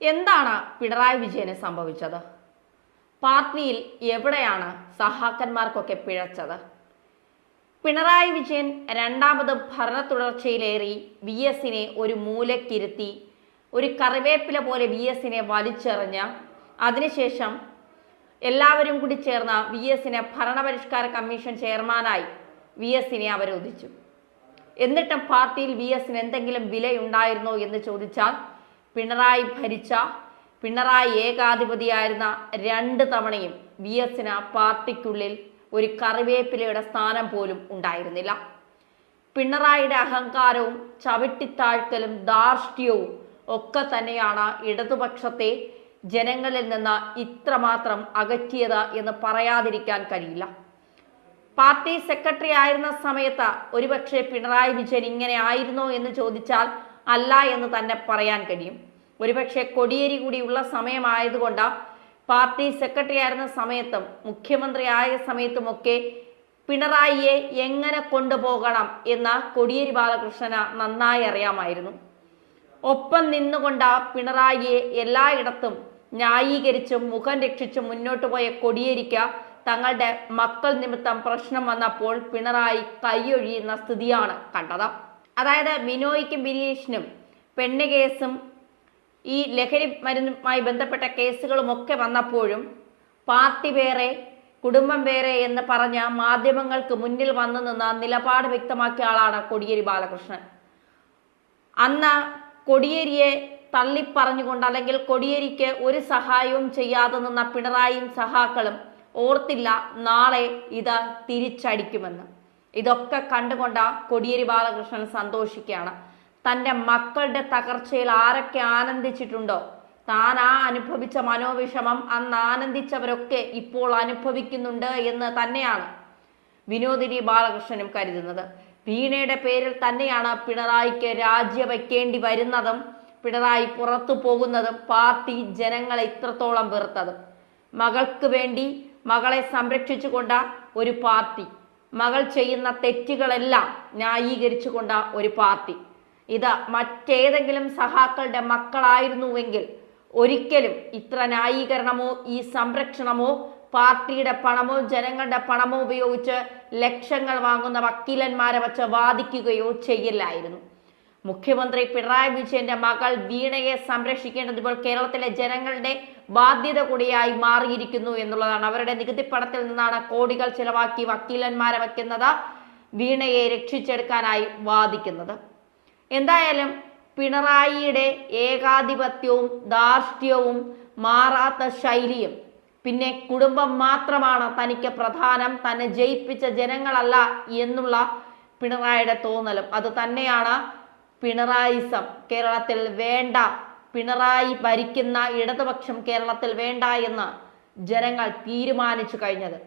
എന്താണ് പിണറായി വിജയന് സംഭവിച്ചത്? പാർട്ടിയിൽ എവിടെയാണ് സഹാക്കന്മാർക്കൊക്കെ പിഴച്ചത്? പിണറായി വിജയൻ രണ്ടാമത് ഭരണ തുടർച്ചയിലേറി വി എസിനെ ഒരു മൂലക്കിരുത്തി ഒരു കറിവേപ്പില പോലെ വി എസിനെ വലിച്ചെറിഞ്ഞ് അതിനുശേഷം എല്ലാവരും കൂടി ചേർന്ന വി എസിനെ ഭരണപരിഷ്കാര കമ്മീഷൻ ചെയർമാനായി വി എസിനെ അവരോധിച്ചു. എന്നിട്ടും പാർട്ടിയിൽ വി എസിന് എന്തെങ്കിലും വിലയുണ്ടായിരുന്നോ എന്ന് ചോദിച്ചാൽ പിണറായി ഭരിച്ച പിണറായി ഏകാധിപതിയായിരുന്ന രണ്ട് തവണയും വി എസിന് പാർട്ടിക്കുള്ളിൽ ഒരു കറിവേപ്പിലയുടെ സ്ഥാനം പോലും ഉണ്ടായിരുന്നില്ല. പിണറായിയുടെ അഹങ്കാരവും ചവിട്ടിത്താഴ്ത്തലും ധാർഷ്ട്യവും ഒക്കെ തന്നെയാണ് ഇടതുപക്ഷത്തെ ജനങ്ങളിൽ നിന്ന് ഇത്രമാത്രം അകറ്റിയത് എന്ന് പറയാതിരിക്കാൻ കഴിയില്ല. പാർട്ടി സെക്രട്ടറി ആയിരുന്ന സമയത്ത് ഒരുപക്ഷെ പിണറായി വിജയൻ ഇങ്ങനെ ആയിരുന്നോ എന്ന് ചോദിച്ചാൽ അല്ല എന്ന് തന്നെ പറയാൻ കഴിയും. ഒരുപക്ഷെ കൊടിയേരി കൂടിയുള്ള സമയമായതുകൊണ്ട് പാർട്ടി സെക്രട്ടറി ആയിരുന്ന സമയത്തും മുഖ്യമന്ത്രി ആയ സമയത്തുമൊക്കെ പിണറായിയെ എങ്ങനെ കൊണ്ടുപോകണം എന്ന കൊടിയേരി ബാലകൃഷ്ണന് നന്നായി അറിയാമായിരുന്നു. ഒപ്പം നിന്നുകൊണ്ട് പിണറായിയെ എല്ലായിടത്തും ന്യായീകരിച്ചും മുഖം രക്ഷിച്ചും മുന്നോട്ട് പോയ കൊടിയേരിക്ക തങ്ങളുടെ മക്കൾ നിമിത്തം പ്രശ്നം വന്നപ്പോൾ പിണറായി കൈയൊഴിയുന്ന സ്ഥിതിയാണ് കണ്ടത്. അതായത് ബിനോയ്ക്കും ബിനീഷിനും പെണ്ണ് കേസും ഈ ലഹരി മരുന്നുമായി ബന്ധപ്പെട്ട കേസുകളുമൊക്കെ വന്നപ്പോഴും പാർട്ടി വേറെ കുടുംബം വേറെ എന്ന് പറഞ്ഞ മാധ്യമങ്ങൾക്ക് മുന്നിൽ വന്നു നിന്ന നിലപാട് വ്യക്തമാക്കിയ ആളാണ് കൊടിയേരി ബാലകൃഷ്ണൻ. അന്ന് കൊടിയേരിയെ തള്ളിപ്പറഞ്ഞുകൊണ്ട് അല്ലെങ്കിൽ കൊടിയേരിക്ക് ഒരു സഹായവും ചെയ്യാതെ നിന്ന പിണറായിയും സഹാക്കളും ഓർത്തില്ല നാളെ ഇത് തിരിച്ചടിക്കുമെന്ന്. ഇതൊക്കെ കണ്ടുകൊണ്ട് കൊടിയേരി ബാലകൃഷ്ണൻ സന്തോഷിക്കുകയാണ്. തന്റെ മക്കളുടെ തകർച്ചയിൽ ആരൊക്കെ ആനന്ദിച്ചിട്ടുണ്ടോ? താൻ ആ അനുഭവിച്ച മനോവിഷമം അന്ന് ആനന്ദിച്ചവരൊക്കെ ഇപ്പോൾ അനുഭവിക്കുന്നുണ്ട് എന്ന് തന്നെയാണ് വിനോദിനി ബാലകൃഷ്ണനും കരുതുന്നത്. വീണയുടെ പേരിൽ തന്നെയാണ് പിണറായിക്ക് രാജ്യവയ്ക്കേണ്ടി വരുന്നതും പിണറായി പുറത്തു പോകുന്നതും പാർട്ടി ജനങ്ങളെ ഇത്രത്തോളം വെറുത്തതും. മകൾക്ക് വേണ്ടി മകളെ സംരക്ഷിച്ചുകൊണ്ട ഒരു പാർട്ടി. മകൾ ചെയ്യുന്ന തെറ്റുകളെല്ലാം ന്യായീകരിച്ചുകൊണ്ട് ഒരു പാർട്ടി. ഇത് മറ്റേതെങ്കിലും സഹാക്കളുടെ മക്കളായിരുന്നുവെങ്കിൽ ഒരിക്കലും ഇത്ര ന്യായീകരണമോ ഈ സംരക്ഷണമോ പാർട്ടിയുടെ പണമോ ജനങ്ങളുടെ പണമോ ഉപയോഗിച്ച് ലക്ഷങ്ങൾ വാങ്ങുന്ന വക്കീലന്മാരെ വച്ച് വാദിക്കുകയോ ചെയ്യില്ലായിരുന്നു. മുഖ്യമന്ത്രി പിണറായി വിജയന്റെ മകൾ വീണയെ സംരക്ഷിക്കേണ്ടതുപോലെ കേരളത്തിലെ ജനങ്ങളുടെ ബാധ്യത കൂടിയായി മാറിയിരിക്കുന്നു എന്നുള്ളതാണ്. അവരുടെ നികുതി പണത്തിൽ നിന്നാണ് കോടികൾ ചിലവാക്കി വക്കീലന്മാരെ വയ്ക്കുന്നത്. വീണയെ രക്ഷിച്ചെടുക്കാനായി വാദിക്കുന്നത്. എന്തായാലും പിണറായിയുടെ ഏകാധിപത്യവും ധാർഷ്ട്യവും മാറാത്ത ശൈലിയും പിന്നെ കുടുംബം മാത്രമാണ് തനിക്ക് പ്രധാനം തന്നെ ജയിപ്പിച്ച ജനങ്ങളല്ല എന്നുള്ള പിണറായിയുടെ തോന്നലും. അത് തന്നെയാണ് പിണറായിസം കേരളത്തിൽ വേണ്ട പിണറായി ഭരിക്കുന്ന ഇടതുപക്ഷം കേരളത്തിൽ വേണ്ട എന്ന് ജനങ്ങൾ തീരുമാനിച്ചു കഴിഞ്ഞത്.